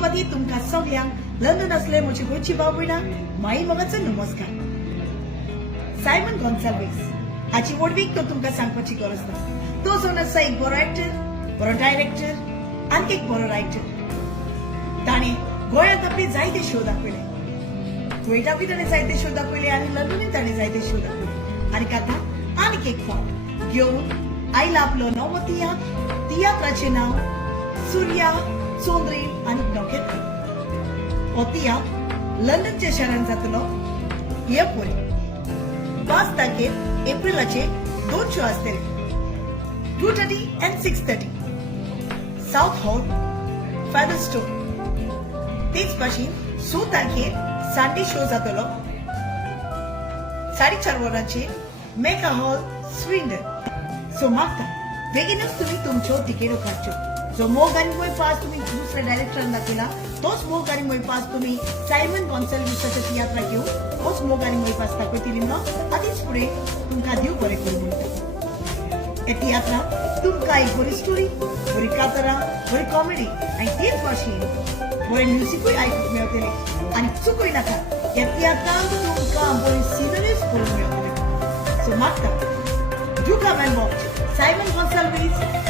मदी तुमकां सगळ्यांक लंडन असले म्हजी गोंयची भाव भयणां माई मोगाचो नमस्कार. सायमन गॉन्साल्वीस हाची वडवीक तो तुमकां सांगपाची गरज ना. तो जावन आसा एक बरो एक्टर, बरो डायरेक्टर आनी एक बरो रायटर. ताणें गोंयांत आपले जायते शो दाखयले. कुवेटाकूय ताणें जायते शो दाखयले आनी लंडनूय ताणें जायते शो दाखयले. आनी आतां आनीक एक फावट घेवन आयला आपलो नवो तियात्राचें नांव सूर्या, चोंद्रील आनी नखेत्र. हो तियात्र लंडनच्या शारांत जातलो. हे पळय 5 तारखेर एप्रिलाचे 2 शो आसतले, 2:30 and 6:30. साउथ हॉल, फेदरस्टोन. तेच भाशेन 6 तारखेर संडे शो जातलो 4:30 वरांचेर मेगा हॉल, स्विंडन. सो मागता बेगीनच तुम्ही तुमच्यो तिकेट्यो काडच्यो. जो मोग आनी मोय पास तुम्ही दुसऱ्या डायरेक्टरान दाखयला तोच मोग आनी मोय पास तुम्ही सायमन गॉन्साल्वीसाच्या तियात्राक घेवन तोच मोग आनी मोय पास दाखयतली न्हू. आदींच फुडें तुमकां देव बरें करूं म्हणटा. हे तियात्राक तुमकां एक बरी स्टोरी, बरी कातरां, बरी कॉमेडी आनी तेच भाशेन बरें म्युझिकूय आयकूंक मेळटलें. आनी चुकूय नाका, ह्या तियात्रांत तुमकां बरी सिनरीज पळोवंक मेळटले. सो मागता, do come and watch Simon Gonsalves